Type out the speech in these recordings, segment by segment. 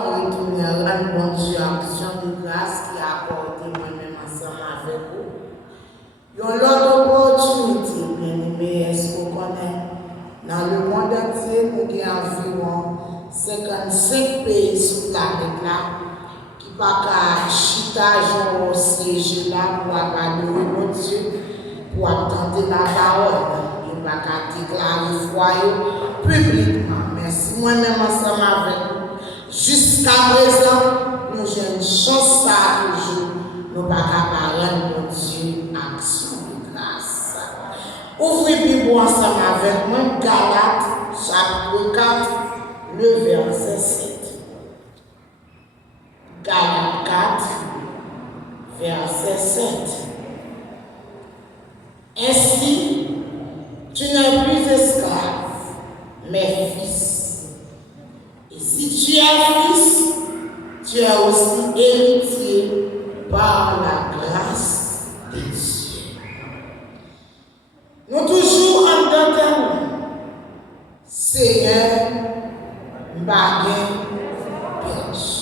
Retourner à une bonne Dieu, action de grâce qui a accordé moi-même ensemble avec vous. Il y a l'autre opportunité, bien aimé, est-ce qu'on connaît? Dans le monde entier, nous avons environ 55 pays sur la planète là, qui ne peuvent pas chita au siège là pour parler de Dieu, pour tenter la parole. Il ne peuvent pas déclarer foi publiquement. Mais si moi-même ensemble avec vous, jusqu'à présent, nous avons une chance à toujours, nous ne pouvons pas parler de Dieu, action de grâce. Ouvrez la Bible ensemble avec moi, Galates, chapitre 4, le verset 7. Galates 4, verset 7. Ainsi, tu n'es plus esclave, mais fils. Et si tu es fils, tu es aussi héritier par la grâce de Dieu. Nous toujours en dedans, Seigneur, baguette, pêche.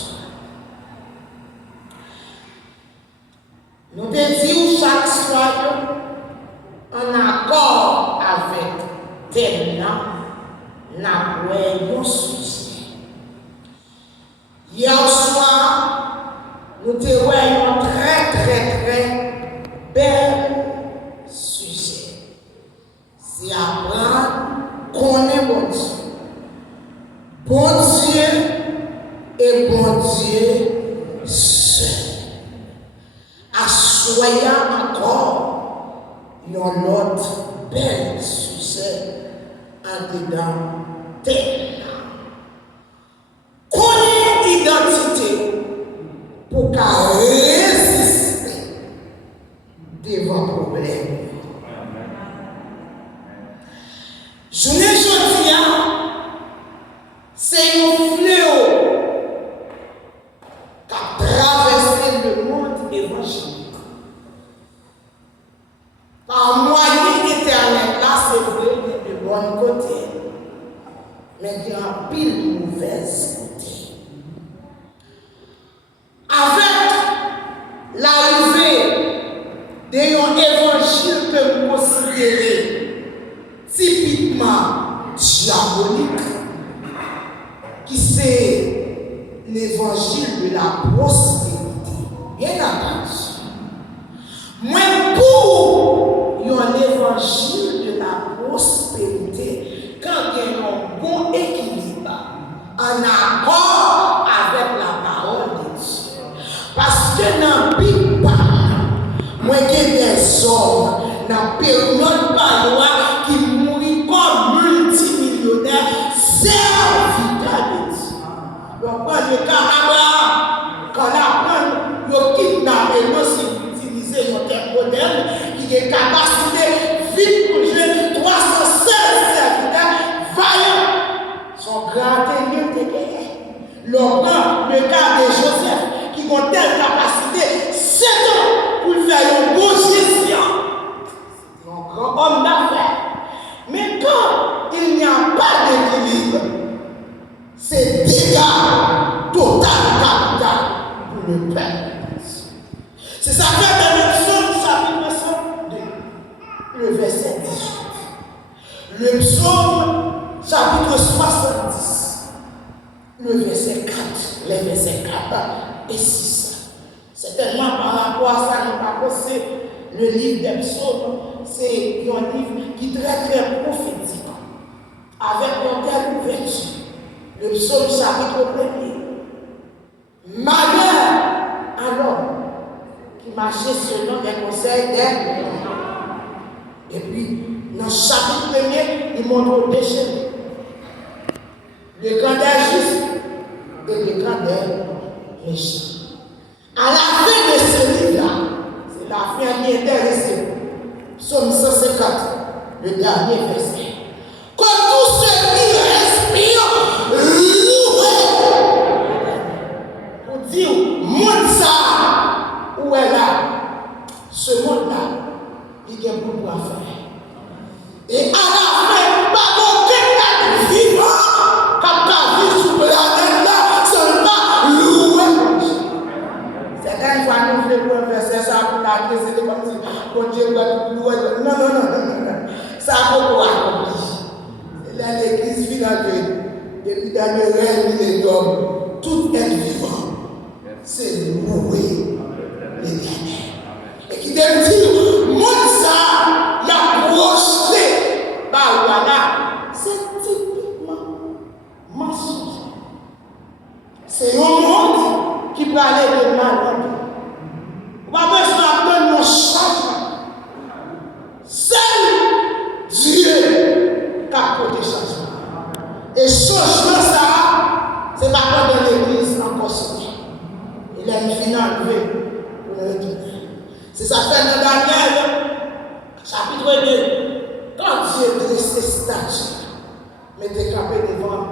Nous te disons chaque soir en accord avec tes noms, nous sujet. Hier soir, nous te voyons très bel sujet. C'est apprendre qu'on est bon Dieu. Bon Dieu et bon Dieu seul. Assoyez encore un autre bel sujet en dedans tel. Connaître l'identité pour qu'à résister devant le problème. Je ne dis pas, c'est un fléau qui a traversé le monde évangélique. Par moyen éternel, là c'est vrai, il y a de bon côté, mais il y a un pile de mauvaise côté. Avec l'arrivée d'un évangile que vous considérez typiquement diabolique, qui c'est l'évangile de la prospérité. Bien entendu. Moi, pour un évangile de la prospérité, quand il y a un bon équilibre, en accord avec la parole de Dieu. Parce que dans la Bible, moi, j'ai des hommes dans la période par qui mourent comme multimillionnaires, serviteurs de Dieu. Donc, quand le cas quand la prend, il kidnappe, si vous utilisez notre modèle, qui est capacité vite pour jouer 316 serviteurs vaillants. Son grand ennemi de guerre. Le cas de Joseph, qui ont telle capacité, 7 ans pour faire une bonne gestion. C'est un grand homme d'affaires. Mais quand il n'y a pas d'équilibre, c'est dégâts total capital pour le peuple. C'est ça que dans le psaume chapitre 102, le verset 18. Le psaume chapitre 70, le verset 4, les versets 4 et 6. Certainement par rapport à ça, nous pas pensé le livre des psaumes, c'est un livre qui est très prophétique, avec une telle ouverture. Le psaume chapitre 1er. Malheur à l'homme qui marchait selon les conseils des. Et puis, dans le chapitre 1er, il montre le péché. Le grand des justes et le grand des méchants. À la fin de ce livre-là, c'est la fin qui est intéressée. Psaume 150, le dernier verset. Que tous ceux qui respirent louent pour dire, monde ça, où est là? Ce monde-là, il y a beaucoup à faire. Et à la fin, pas aucun vivant, quand ta vie sous la planète là, seulement adresser comme si bon Dieu va tout louer. Non. Ça a beaucoup accompli. Là, l'église finale, depuis dans le règne des hommes, tout être vivant, c'est louer l'Éternel. Et qui te dit, moi ça, il a projeté, bah voilà, c'est typiquement mensonge. C'est un monde qui peut aller de mal en pis. On va besoin de nos changements. Seul Dieu qui a porté changement. Et changement, ça, c'est pas dans l'église encore sorti. Il a une finale pour le retourner. C'est ça fait dans Daniel, chapitre 2. Quand Dieu dresse ses statues, mettez campé devant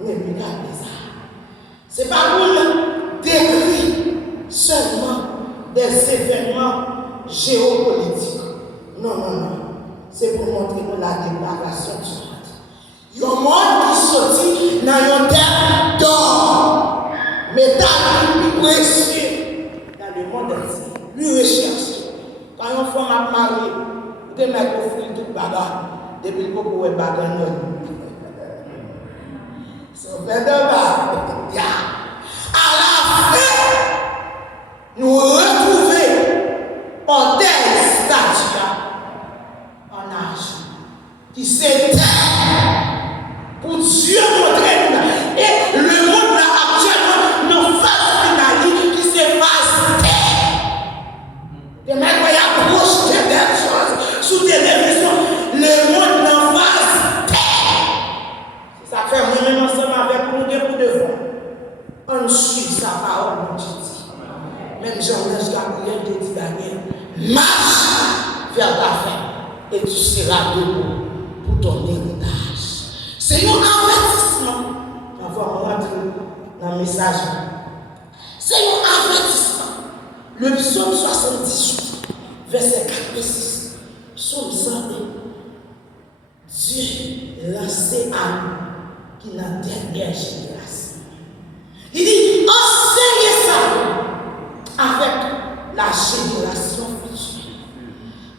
Nebuchadnezzar. C'est pas pour décrire seulement des événements géopolitiques. Non. C'est pour montrer la déclaration du monde. Il y a un monde qui sortit dans une terre d'or, métal plus précieux dans le monde entier. Lui recherche. Quand on fait ma mariée, vous devez mettre au fruit tout bagarre. Depuis le beaucoup de bagarre. C'est un peu de bagarre. À la fin, nous retrouvons en terre statue en argent qui s'éteint pour Dieu montrer nous. Et le monde là actuellement nous fait finale qui s'efface terre. Des mecs qui approchent des choses sous télévision, le monde n'en face terre. C'est ça que fait moi-même ensemble avec nous deux pour devant. On suit sa parole, mon Dieu dit. Même Jean-Ange Gabriel te dit Daniel, marche vers ta fin et tu seras debout pour ton héritage. C'est un avertissement. On va rentrer dans le message. C'est un avertissement. Le psaume 78, verset 4 et 6. Psaume 101. Dieu lancé à nous qui n'a dernière génération. Il dit, enseignez ça avec la génération future.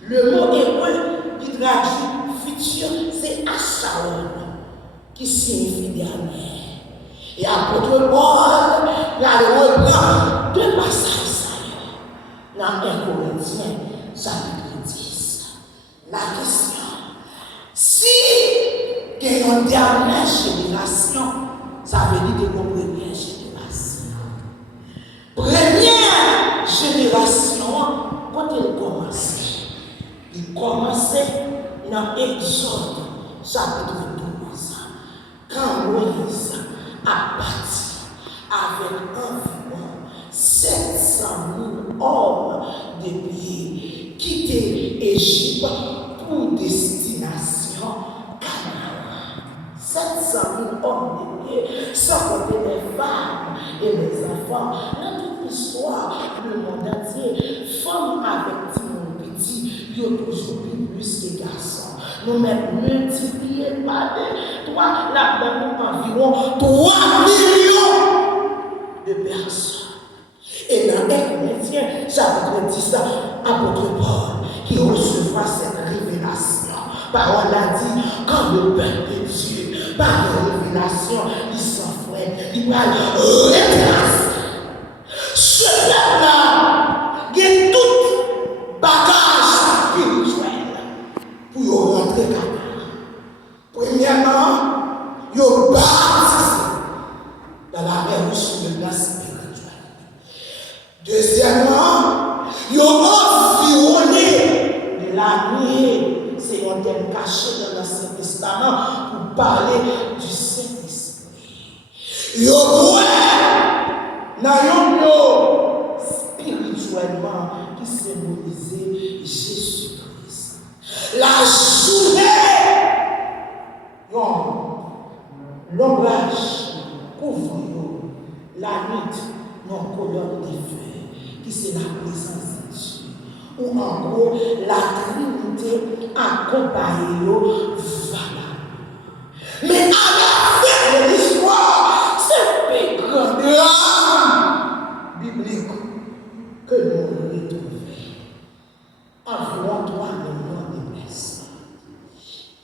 Le mot hébreu qui traduit futur, c'est Asharon, qui signifie dernier. Et apôtre Paul, il a reprend deux passages dans 1 Corinthiens, chapitre 10. La question, si il y a une dernière génération, ça veut dire que nous première génération. Première génération, quand il commençait, dans Exode, chapitre 12, quand Moïse a bâti avec environ 700 000 hommes de pied, quitté Égypte pour destination Canaan. 700 000 hommes de pied, sans compter les femmes et les enfants. Dans toute l'histoire, le monde entier, femmes avec petit, il y a toujours plus que garçons. Nous même multipliés par 3, là-dedans, environ 3 millions de personnes. Et dans 1 Corinthiens, chapitre 10, apôtre Paul, qui recevra cette révélation, parole a dit, quand le peuple de Dieu, par la révélation, il s'enfouait, il va retracer. Ce peuple-là, il y a tout bagage spirituel pour rentrer là. Premièrement, il y a baptisé dans la mer sur le plan spirituel. Deuxièmement, il y a environné de la nuit. C'est un thème caché dans l'Ancien Testament pour parler du Saint-Esprit. Il y a dans un spirituellement qui symbolisait Jésus-Christ. La journée, l'ombrage couvre la nuit, non colonne de feu, qui c'est la présence de Dieu. Ou en gros, la Trinité accompagne voilà. Mais à la fin de l'histoire, c'est plus grand drame biblique que nous retrouvons. environ 3 millions de personnes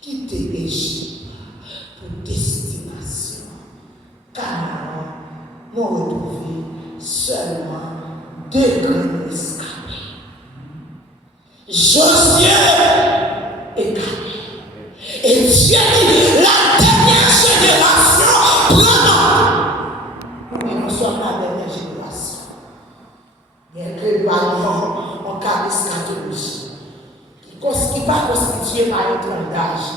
quittent l'Égypte pour destination Canaan, m'ont retrouvé seulement 2 grands escapés. Josué et Caleb. Et Dieu dit, la dernière génération prend. Mais nous sommes la dernière génération. Bien que nous parlions en cas d'eschatologie, qui va constituer par un temps d'âge,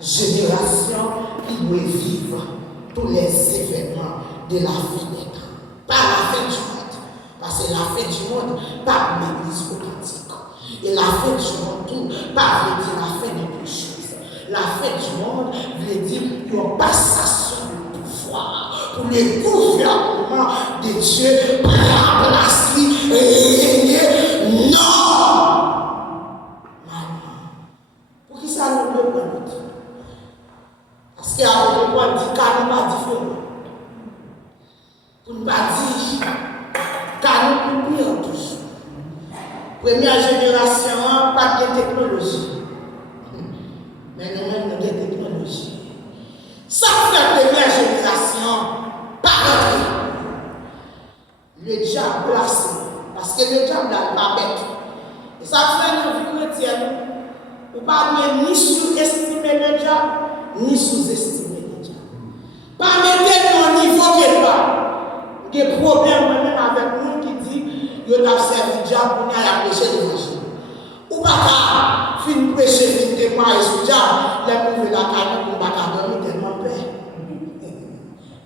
génération qui doit vivre tous les événements de la fin des temps. Pas la fin du monde. Parce que la fin du monde, pas l'église authentique. Et la fin du monde, tout, pas veut dire la fin de toutes choses. La fin du monde veut dire une passation de pouvoir pour le gouvernement de Dieu remplacer et régner. Non! Pour qui ça nous peut prendre? Parce qu'il y a un point dit car nous pas différent. Pour ne pas dire car nous publions toujours. Première génération, pas de technologie. Mais nous-mêmes, nous avons des technologies. Ça fait la première génération, pas le diable placé. Parce que le diable n'est pas bête. Et ça fait une vie chrétienne. Vous ne pouvez ni sous-estimer le diable, ni sous-estimer le diable. Pas mettre au niveau quelque part. Il y a des problèmes même avec nous qui disent qu'il y a servi le diable pour aller prêcher l'évangile. Ou pas fin prêcher, fin témoigner sur le diable, les pauvres la carne pour ne pas dormir tellement paix.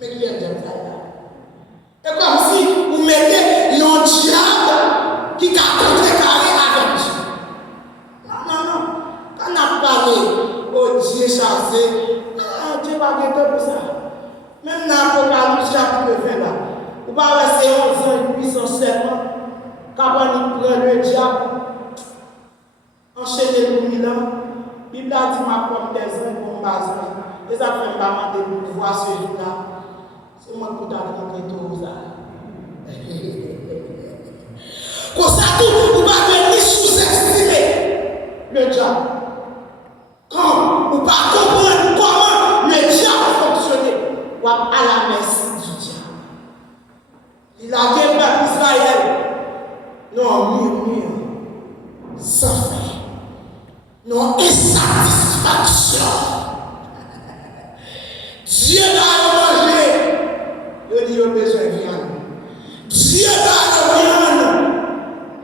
Mais qui est le diable? C'est comme si vous mettez un diable qui a contrecarré avec Dieu. Non. Quand on a parlé au Dieu chassé, Dieu va guetter pour ça. Même dans l'Apocalypse chapitre 20 là, vous ne pouvez pas rester 11 ans et puissance seulement, quand on prend le diable, enchaîner pour 1000 ans, la Bible a dit ma pomme des ans pour me les affaires de pour pouvoir ce jour-là. C'est moi qui t'ai tout ça. Pour ça, tout, vous ne pouvez ni sous-estimer le diable. Quand vous ne pouvez pas comprendre comment le diable fonctionne, vous êtes à la merci du diable. Il a dit peuple Israël, non, murmure, sans fin, non, insatisfaction. Dieu va manger. Il dit, il a besoin de viande. Dieu va viande.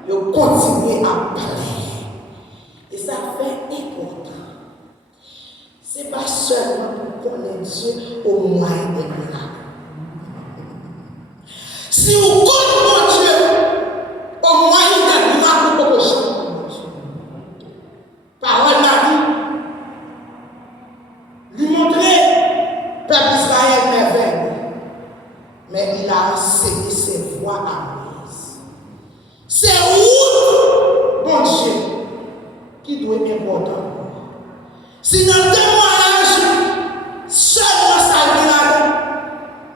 Il continue à parler. Et ça fait important. Ce n'est pas seulement pour connaître Dieu au moyen des miracles. Si vous connaissez Dieu au moyen des miracles, vous pouvez changer Dieu. Parole m'a dit, lui montrer, peuple Israël merveille. Mais il a enseigné ses voies à Moïse. C'est où, bon Dieu, qui doit être important. Si dans le témoignage, seulement ça vient,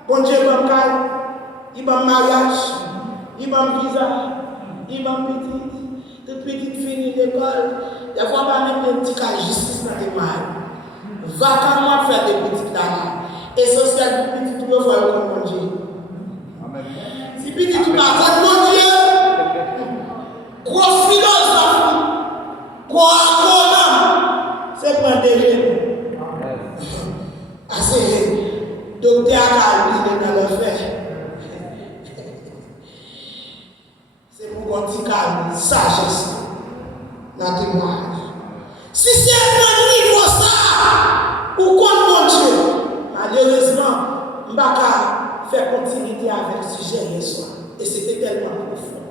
bon Dieu va me calme, il va me mariage, il va me visa, il va me toute petite fille l'école, des fois pas mettre un petit cas de justice dans les mains. Va quand même faire des petites dames. Et social pour petit tout le fois comme mon Dieu. Si petit tout pas comme mon Dieu, grosse philosophie, quoi c'est pas déjà. Assez, docteur Calvin dans le fait. C'est pour qu'on dise calme, sagesse dans le témoignage. Si c'est un niveau ça, ou contre mon Dieu, malheureusement, je ne vais pas faire continuité avec le sujet hier soir. Et c'était tellement profond.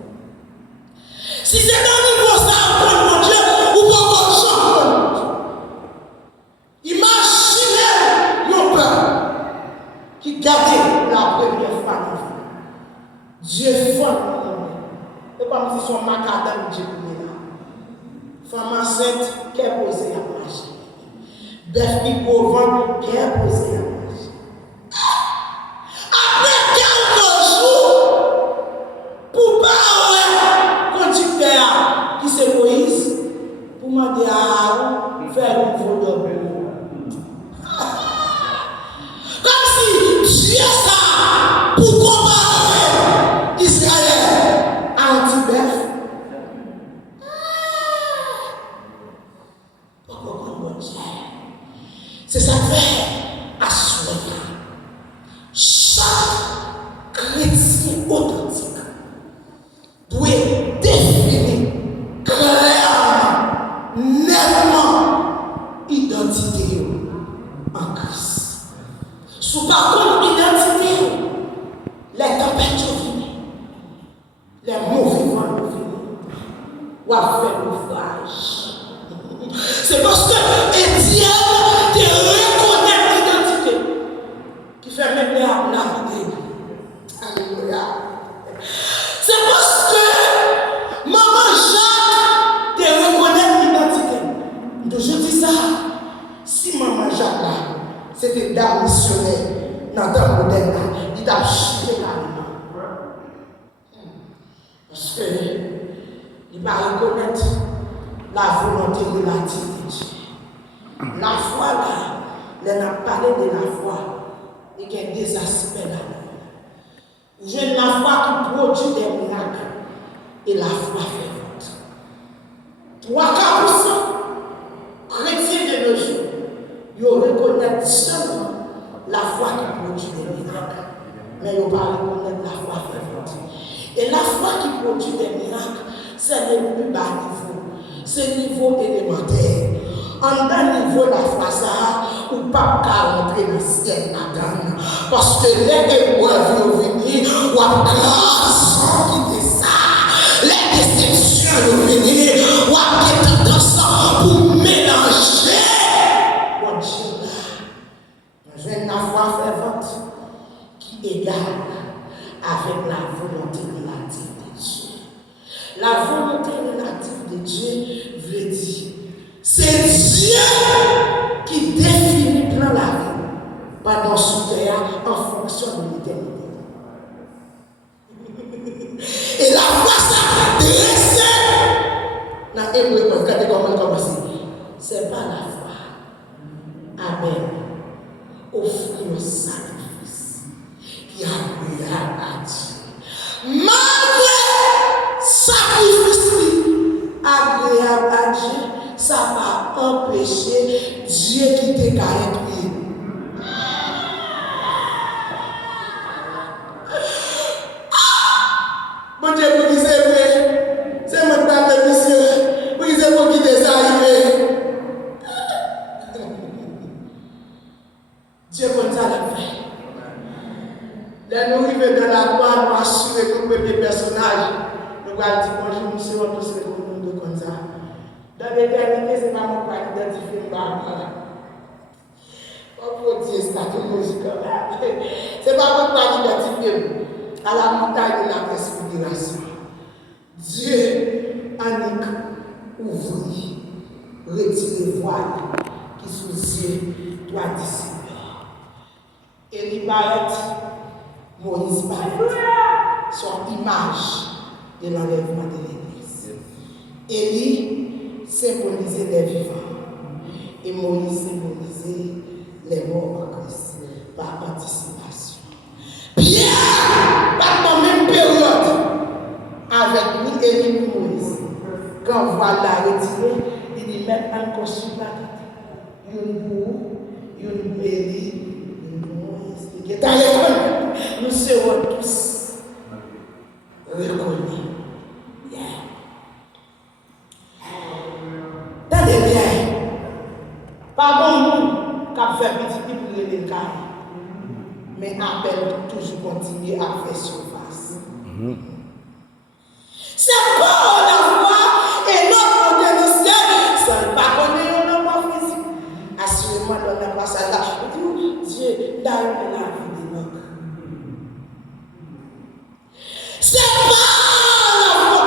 Si c'est un niveau ça, ou contre mon Dieu, ou contre mon Dieu. Imaginez nos peuple qui gardait la première fois dans la vie. Dieu fond. C'est comme si son macadam Dieu est là. Femme enceinte qui est posée à manger. Bœuf qui pauvre qui est posé à manger. Après quelques jours, pour parler conducteur qui c'est Moïse, pour comparer Israël à un petit bœuf. C'est ça que fait à soi. Chaque chrétien authentique doit définir clairement, nettement, identité en Christ. Sous par contre, identité, les tempêtes viennent, les mauvais vents viennent, ou à faire l'ouvrage. C'est parce que Étienne te reconnaît l'identité qui fait même la vie. Alléluia. C'est parce que maman Jacques te reconnaît l'identité. Donc je dis ça, si maman Jacques là, c'était dame missionnaire dans le temps moderne, il t'a chié là. Parce que il va reconnaître la volonté relative de Dieu. La foi là, on a parlé de la foi, il y a des aspects là. J'ai la foi qui produit des miracles et la foi fervente. 3-4% chrétiens de nos jours, ils reconnaissent seulement la foi qui produit des miracles, mais ils ne pas reconnaître la foi fervente. Et la foi qui produit des miracles, c'est le plus bas niveau. C'est le niveau élémentaire. En d'un niveau, la foi, ça, ou pas qu'à rentrer dans le ciel là-dedans. Parce que les épreuves vont venir, ou à grâce qui dit ça. Les déceptions vont venir, ou à tendance pour mélanger. Bon Dieu, là, j'ai une foi fervente qui égale avec la volonté relative de Dieu. La volonté relative de Dieu veut dire, c'est Dieu qui définit le plan la vie pendant ce terre en fonction de l'éternité. Et la foi ça dressée dans Hébreu, regardez comment elle commence. C'est pas la foi. Amen. Offrir un sacrifice qui est agréable à Dieu. Malgré sacrifice agréable à Dieu, ça va empêcher Dieu qui te caractérise. Bon Dieu, vous qui c'est vrai, c'est mon père de monsieur, vous qui c'est pour qui t'es arrivé. Dieu comme ça l'a fait. Là, nous arrivons dans la croix, nous assurer que le premier personnage, nous allons dire bonjour, monsieur, on tous les monde comme ça. Dans l'éternité, ce n'est pas mon pas identifié, je ne sais pas. Oh, Dieu, c'est tout logique quand même. Ce n'est pas mon pas identifié à la montagne de la transfiguration. Dieu, Annick, ouvrit, retire les voiles qui sous les yeux doit disciples. Et il paraît, Moïse paraît, son image de l'enlèvement de l'Église. Élie symbolisait les vivants et Moïse symbolisait les morts en Christ par anticipation. Pierre, par la même période, avec ni Élie ni Moïse, quand voilà retiré, il dit mettre encore sur la tête. Une Élie, nous serons tous reconnus. Yeah. Tendez bien. Pardon nous, qui avons fait petit pour les cas, mais appelle toujours continuer à faire surface. C'est pas la foi et notre potentiel. Ça ne va pas connaître notre foi physique. Assurément, dans la passage là, Dieu, dans la vie de l'homme. C'est pas la foi.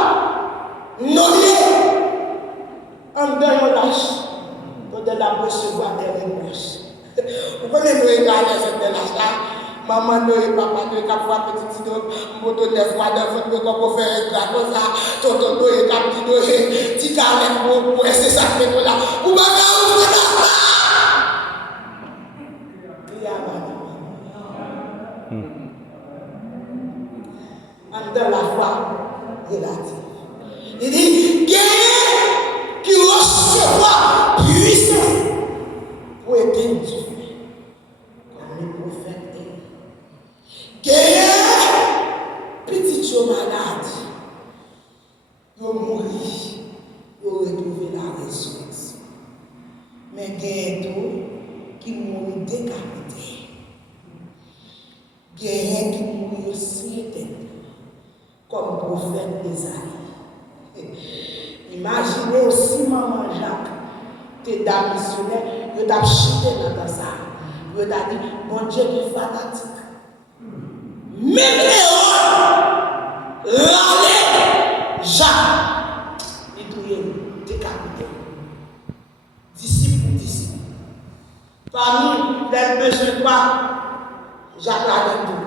Non, en dehors lâche, pour de la recevoir des réponses. Vous connaissez nous égaler cette lâche là. Maman, nous, papa, nous, quatre fois petit dos, moto 9 fois, 9 fois, comme faire un gars comme ça, tonton, nous, et quatre petits dos, petit carnet pour rester ça, mais là, vous m'avez ouvert là. dans la foi relative. Il dit, gagnez qui recevra puissance pour éteindre du feu, comme le prophète est. Gagnez petit Joe malade, il mourir, il retrouver la résurrection. Mais gagnez tout qui mourit décapité. Gagnez qui mourit aussi éteint, comme prophète Isaïe. Imaginez aussi maman Jacques, tes dames missionnaires, ils t'ont chuté dans ça. Ils t'ont dit, mon Dieu qui est fanatique. Même Léon, l'année, Jacques, il touille, décapité. Disciple pour disciple. Parmi les besoins pas, Jacques l'a tout.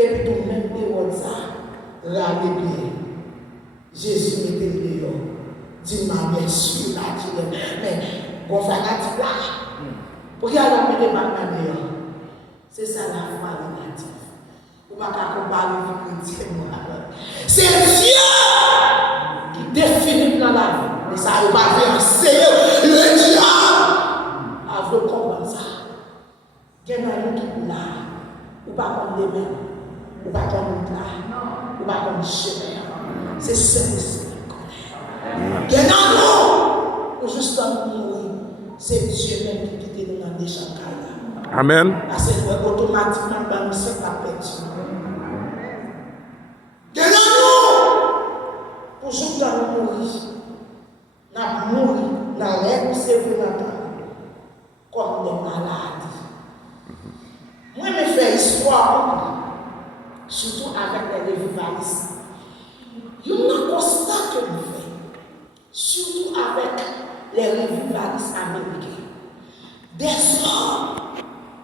Et puis tout même Léon ça, râler bien. Jésus était Léon. Dis-moi bien sûr, là, mais bon fanatique là. Pour qu'il y ait la paix de ma c'est ça la foi relative. On va pas comparer avec Dieu. C'est Dieu qui définit dans la vie. Mais ça ne va pas faire c'est le diable. À vous comprendre ça. Il y a un qui est là. Ou pas comme les mêmes. Ou pas comme là. Ou pas comme chemin. C'est celui-ci qui connaît. Il y a un ou juste en mourir. C'est Dieu même qui quitte nous dans des champs. Amen. Parce que automatiquement, dans le sein, la perdu. Pour jour dans le mourir, nous mourir dans l'air où c'est venu comme des malades. Moi, je fais histoire, surtout avec les revivalistes. Il y a un constat que je fais, surtout avec les revivalistes américains. Des hommes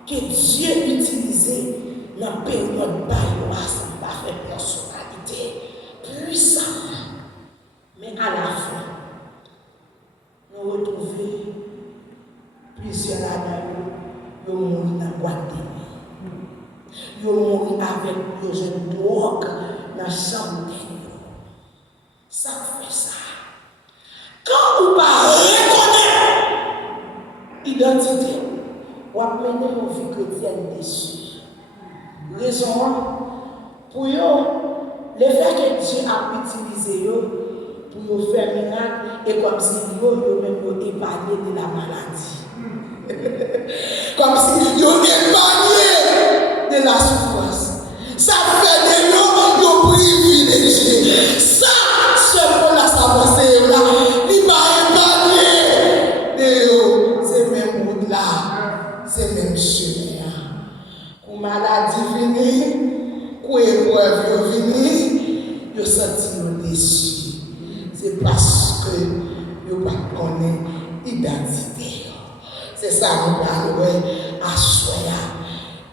que Dieu utilisait dans la période bailloise par une personnalité puissante. Mais à la fin, nous retrouvons plusieurs années, ils ont mouru dans la boîte de nuit. Ils ont mouru avec une drogue dans la chambre de nuit. Ça fait ça. Quand vous ne reconnaissez l'identité, vous amenez vos vies chrétiennes dessus. Raison pour eux, le fait que Dieu a utilisé eux pour faire miracle et comme si eux même épargné de la maladie. Comme si ils épargné de la souffrance. Ça fait de nous privilégiés. Ça, seulement la savoir, c'est là. Il va épargner de eux. C'est même monde là. C'est même chemin. Pour maladie venir, pour épreuve venir, ils senti déçus. C'est parce que ils ne connaissent pas l'identité. C'est ça que nous parlons à soi.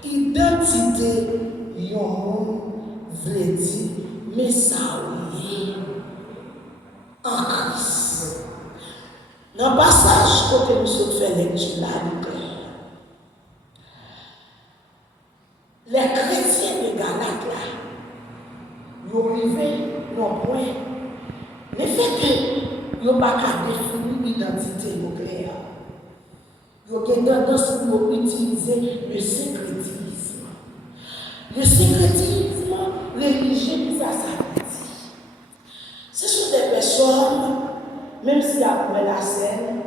Identité, ils veut dire, mais ça oui. En Christ. Dans le passage, quand nous sommes fait lecture là, les chrétiens de Galate là, ils ont arrivé dans le point. Le fait que ils n'ont pas définir l'identité nucléaire, ils ont tendance à utiliser le syncrétisme. Le syncrétisme religieux, ça dit. Ce sont des personnes, même si après la scène,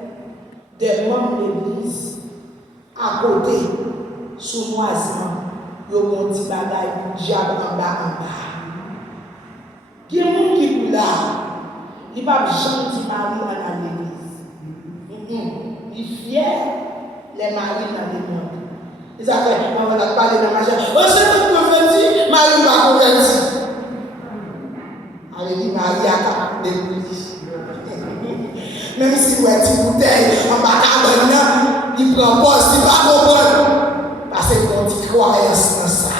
des membres de l'église, à côté, sournoisement, ils ont un petit bagage pour diable en bas. Il y a des gens qui sont là, ils ne sont pas gentils maris dans l'église. Ils sont fiers, les maris dans l'église. Ils appellent, on va parler de ma chère. Oh, c'est un converti, Marie va convertir. Avec dit Marie a l'église. Même si vous êtes une bouteille, en bas de il prend poste, il va comprendre. Parce qu'on dit croyance dans ça.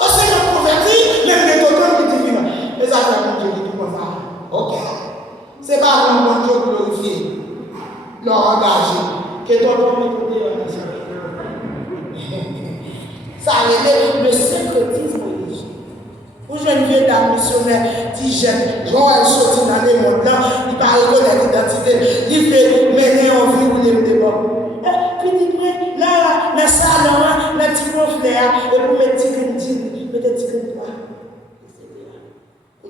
Oh, c'est un converti, même les autres qui disent non. Les affaires de Dieu qui disent ça. Ok. C'est pas comme bon Dieu glorifié. Leur engagé. Que ton homme est côté en ça. Ça révèle le syncrétisme religieux. Vous jeunes la missionnaire, dit jeune, Joël sorti dans le monde là, il va reconnaître l'identité, il fait mener en vie ou les débats. Puis il dit, là, dans le salon, dans le petit conflit, et pour mettre petit grindine, mettez petit grindine quoi.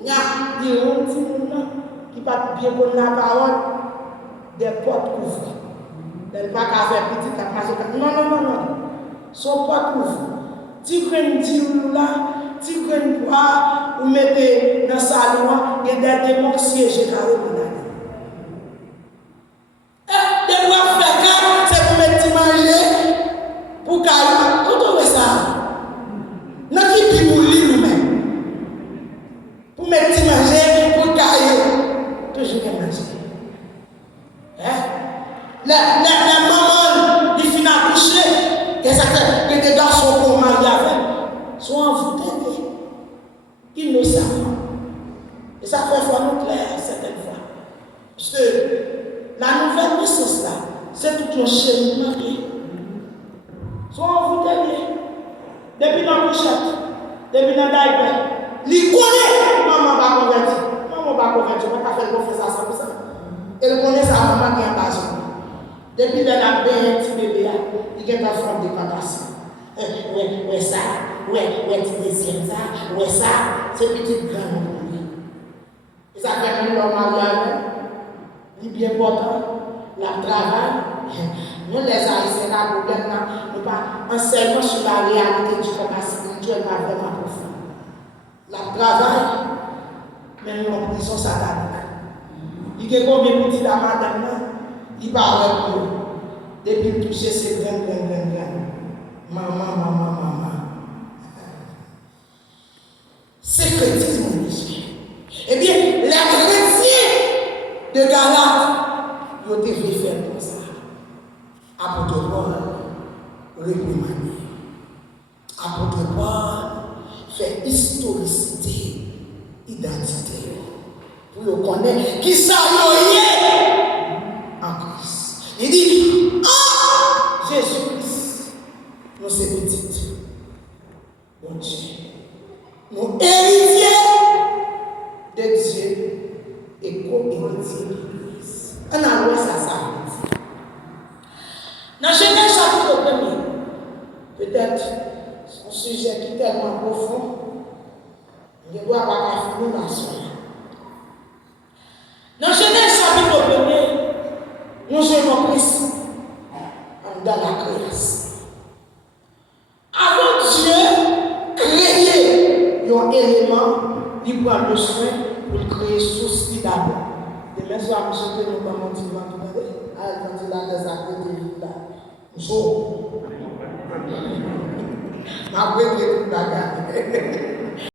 Il y a un petit monde qui va bien connaître la parole, des portes couvrées. Elle ne va pas faire petit capacité. Non. Son porte couvre. Petit grindine là, petit grindine quoi, vous mettez dans le salon, il y a des démons qui siègent carrément là. Des fois, c'est pour mettre manger, pour cailler. Vous trouvez ça? Nous qui pour lire nous-mêmes. Pour mettre manger, pour cailler. Toujours bien manger. La maman, il finit à coucher. Que des garçons pour marier avec sont envoûtés. Innocemment. Et ça fait foi nous clair certaines fois. Parce que la nouvelle naissance là, c'est tout un cheminement. Sont envoûtés. Depuis dans le couchette, depuis dans le diaper, ils connaissent. Maman va convertir. Maman va convertir. On va faire confiance à 100%. Elle connaît sa maman qui est en bas. Depuis qu'elle a bien un petit bébé, il y a pas de forme de candidature. Ouais, ça, ouais, tu désires ça, ouais, ça, c'est petit grand. Et ça fait même leur mariage, il est bien important, la travail. Nous, les Haïtiens, la problème, nous pas enseignement sur la réalité du combat spirituel, pas vraiment profond. La travail, mais nous, en prison satanique. Il y a combien de petits la madame là? Il parle avec nous. Depuis le toucher, c'est grand. Maman. C'est chrétien, mon Dieu. Eh bien, les chrétiens de Galate, ils ont été faire comme ça. Apôtre Paul, réprimandé. Apôtre Paul fait historicité, identité. Pour le connaître, qui ça y est en Christ. Il dit, Jésus-Christ, nous sommes petites. Mon Dieu. Nous héritiers de Dieu et co-héritiers de l'Église. On a vu ça. Dans Genèse chapitre 1er, peut-être un sujet qui est tellement profond, je dois avoir fini ma soeur. Dans Genèse chapitre 1er, nous sommes Christ dans la création. Avant Dieu créer un élément, il prend le soin pour créer source d'abord. Demain soir, je vais nous commenter quand il a des actes de vie là. Je vais vous bagarre.